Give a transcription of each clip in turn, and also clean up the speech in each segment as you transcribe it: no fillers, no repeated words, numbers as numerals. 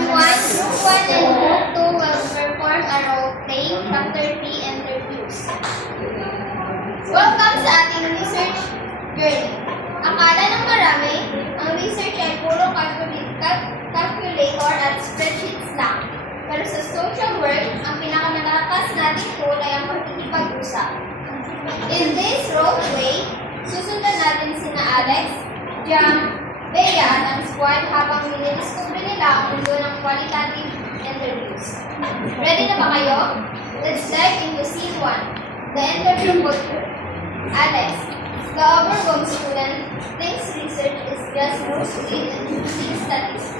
Group 1 and Group 2 will perform a role play, Chapter 3 Interviews. Welcome sa ating research journey. Akala ng marami, ang research ay puro calculator at spreadsheets lang. Pero sa social work, ang pinakamalakas nating tool ay ang pakikipag-usap. In this role play, susundan natin sina Alex, Jam, Bea at ang squad habang dinidiscover nila ang mundo ng qualitative interviews. Ready na ba kayo? Let's dive into scene 1, the interview culture. Alex, the overwhelmed student, thinks research is just mostly using statistics.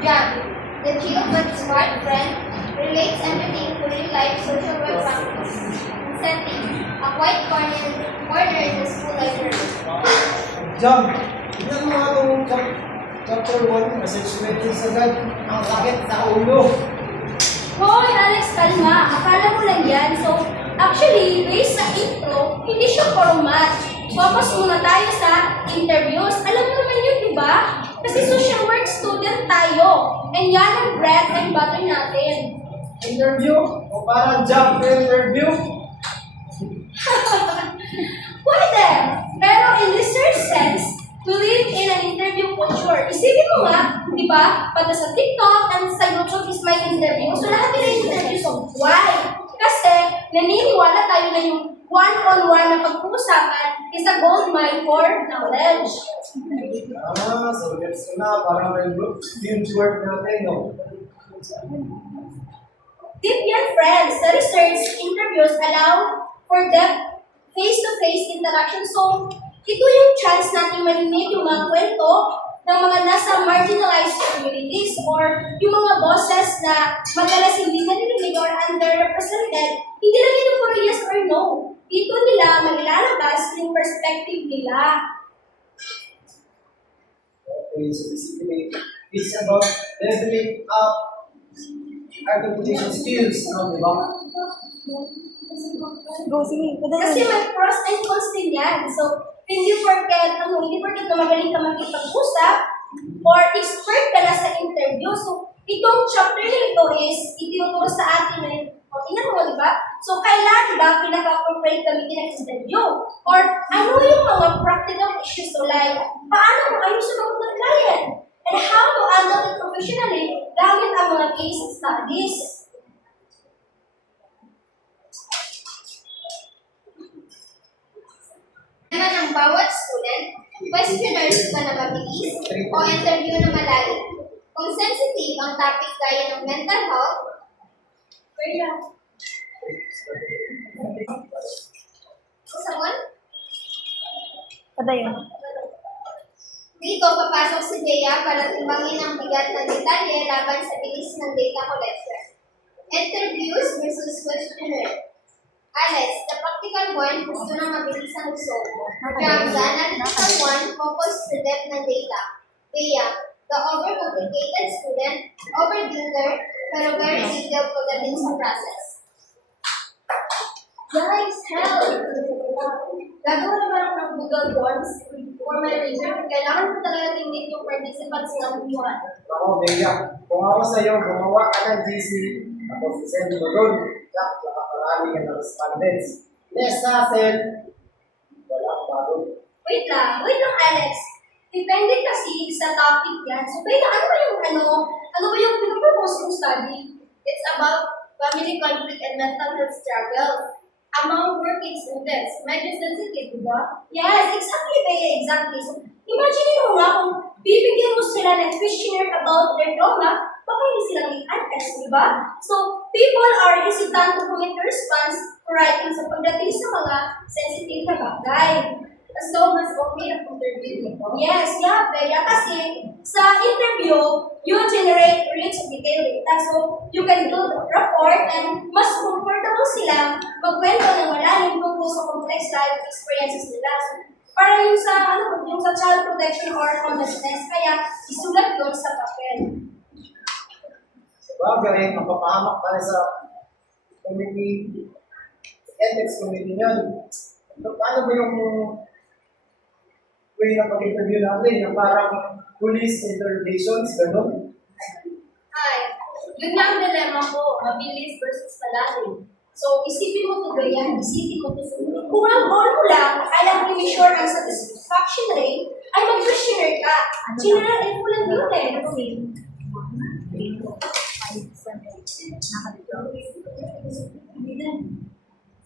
Jam, the chill but smart friend, relates everything to real-life social work practice. Setting, a quiet corner in the school library. Jam, tignan mo nga itong chapter 1, research methods agad. Ang sakit sa ulo. Hoy, Alex, kalma. Akala mo lang yan. So, actually, based sa intro, hindi siya format. Focus muna tayo sa interviews. Alam mo naman yun, di ba? Kasi social work student tayo. And yan ang bread and butter natin. Interview? O parang job interview? Pwede. Pero in research sense, to live in an interview culture. Isipin mo nga, di ba? Pati sa TikTok and sa YouTube is my interview. So lahat nila yung interview. So why? Kasi naniniwala tayo na yung one-on-one na pag-uusapan is a gold mine for knowledge. So gets ko na, parang may group teamwork natin, no? Deep yan, friends. The research interviews allow for depth face-to-face interaction. So, ito yung chance natin marinig yung mga kwento ng mga nasa marginalized communities or yung mga bosses na madalas hindi narinig or underrepresented. Hindi lang ito for yes or no. Dito nila manilalabas yung perspective nila. Okay, so basically, it's about leveling up argumentation skills, no, di ba? Kasi may pros and cons din yan. So, hindi porket na magaling ka makipag-usap or expert ka na sa interview. So, itong chapter na ito is ituturo sa atin na tingnan mo, di ba? So, kailan ba pinaka-appropriate gamitin ng interview? Or ano yung mga practical issues? So, like, paano mo ayusin ang mga client? And how to handle it professionally gamit ang mga case studies? Naman ang bawat student, questionnaires ba na mabilis o interview na malalim? Kung sensitive ang topic gaya ng mental health, someone? Padayon. Dito, papasok si Bea para timbangin ang bigat ng detalye laban sa bilis ng data collection. Interviews versus questionnaire. Alex, the practical one, gusto ng mabilis ang result. Jam, the analytical one, focus sa depth ng data. Bea, the overcomplicated student, overthinker, pero very detailed pagdating sa process. Guys, help! Gagawa naman ako ng Google Forms for my research. Kailangan ko talaga tingnan yung participants ng buwan. Ako, Bea, kung ako sa'yo, gumawa ka ng GC, tapos isend mo doon, tsak, nakakarami ka ng respondents. Less hassle, wala ka bago. Wait lang, Alex. Depende kasi sa topic yan. So, Bea, ano ba yung pinapropose yung study? It's about family conflict and mental health struggles among working students. Medyo sensitive, di ba? Yes, exactly, Bea, exactly. So, imagine mo nga kung bibigyan mo sila ng questionnaire about their trauma, baka hindi sila may-honest, di ba? So, people are hesitant to commit the response to writing sa pagdating sa mga sensitive na bagay. So, mas okay ang interview nito. Yes, yeah, Bea. Kasi sa interview, you generate rich detail data. So, you can build a report and mas comfortable sila magkwento ng malalim tungkol sa complex life experiences nila. So, para yung sa child protection or homelessness, kaya isulat yun sa papel. Sabagay, ang papahamak tayo sa committee, ethics committee niyan. Paano ba yung way na pag-interview natin, yung parang police interrogations, gano'n? Ay, yun nga ang dilemma ko, mabilis versus malalim. So, isipin mo to ganyan, isipin mo to sunod. Kung ang goal mo lang, alam mo yung sure ang satisfaction rate, ay mag-questionnaire ka. General mo lang yun eh.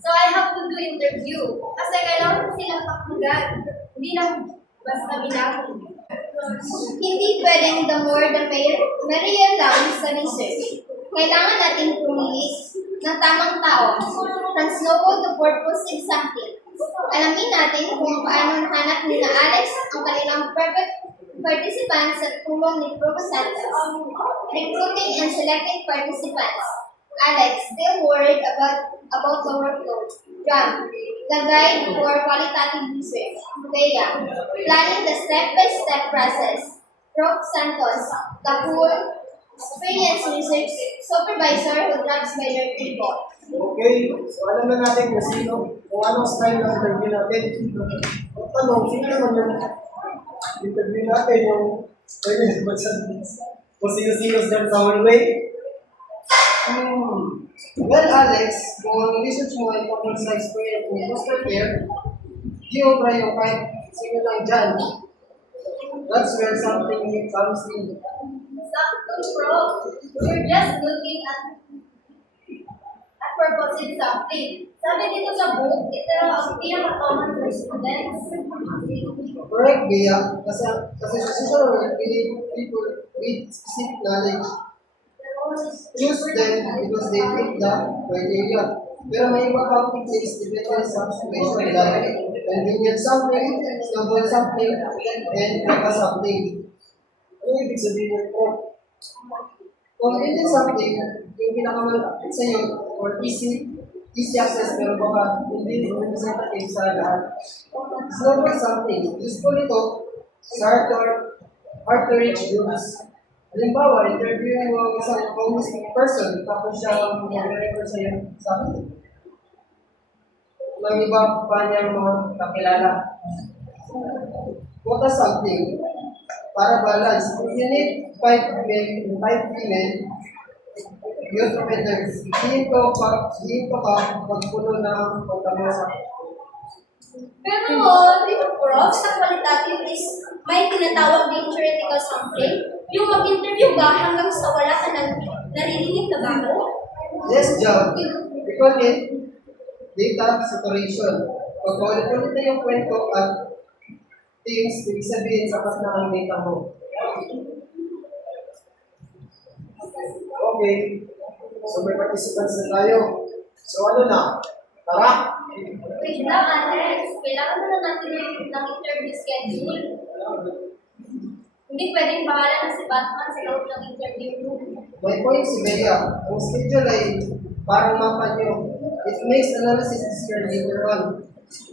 So, I have to do interview. Kasi kailangan ko silang pakinggan. Hindi lang basta bilangin. Hindi pwedeng the more the merrier lang sa research. Kailangan natin pumili ng tamang tao. From snowball to purpose example. Alamin natin kung paano nahanap ni na Alex ang kanilang perfect participants sa tulong ni Prof. Santos. Recruiting and selecting participants. Alex, still worried about the workload. John, the guide for qualitative research. Bea, planning the step-by-step process. Prof. Santos, the full experience research supervisor who drops by their table. Okay, so alam na natin kung sino, kung anong style ng interview natin. Ang tanong, sino naman yung interview natin, yung kung sino-sino dyan sa hallway? Well, Alex, kung ang research mo ay tungkol sa experience mo foster care, di mo try yung kahit sino lang dyan. That's where something comes in. Sakto, Prof. We're just looking at purposing something. Sabi dito sa book, ito ang pinaka-common for students. Correct, Bea. Kasi sa social work, we need people with specific knowledge. Choose them because they fit the criteria. Pero may iba pang techniques depende sa situation like convenient sampling, snowball sampling, and mega sampling. Ano ibig sabihin ko? Kung convenient sampling, yung pinakamalapit sa iyo, or easy access pero baka hindi representative sa lahat. Snowball sampling, useful ito sa hard to reach groups. Halimbawa, interviewin mo ang isang homeless person, tapos siya mag-refer sa iyo sa akin. Ng iba pa niyang mga kakilala. Quota sampling, para balance. If you need 5 male and 5 female, youth offenders, hinto ka pagpuno ng pagkamusa. Pero dito, Prof, sa qualitative is may tinatawag din theoretical sampling. Yung mag-interview ba hanggang sa wala ka nang naririnig na bago? Yes, John. We call it data saturation. Pag ulit-ulit na yung kwento at things, ibig sabihin sapat na ang data mo. Okay. So may participants na tayo. So ano na? Tara! Wait lang, Alex. Kailangan na natin ng interview schedule. Hindi pwedeng bahala na si Batman sa loob ng interview room. May point si Bea. Ang schedule ay parang mapa nyo. It makes analysis easier later on.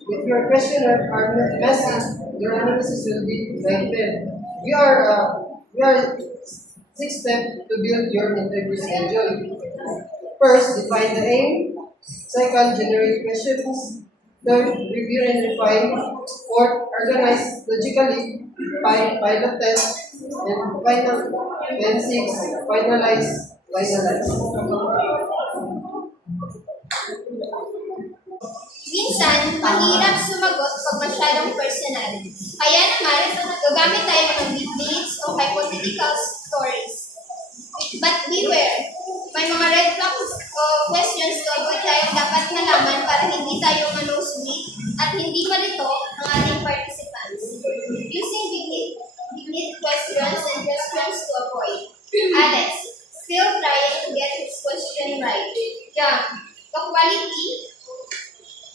If your questionnaire are messy, your analysis will be nightmare. We are 6 steps to build your interview schedule. First, define the aim. Second, generate questions. Third, review and refine. Fourth, organize logically. 5, pilot test. And final, then 6, finalize. Minsan, mahirap sumagot pag masyadong personal. Kaya naman, gagamit tayo ng debates o hypothetical stories. But beware, may mga red flags o questions to avoid tayong dapat malaman para hindi tayo manusweet at hindi malito ang ating participants. Using debates questions and questions to avoid. Alex, still trying to get his question right. John, quality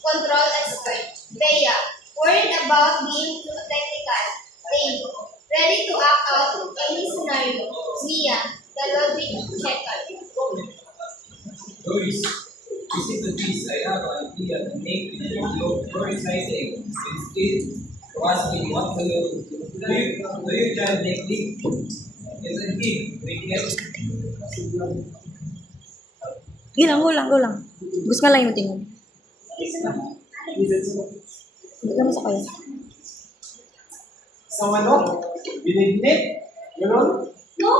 control expert. Bea, worried about being too technical. Dave, ready to act out any scenario. Mia, the logic checker. Luis, listen to this. I have an idea to make the video more exciting. Instead of asking what do you child make leap? It's a leap. We get Sige lang, go lang. Gusto ka lang yung tingin. Hindi ka masakay. Isang ano? Binignit? Ganun? No!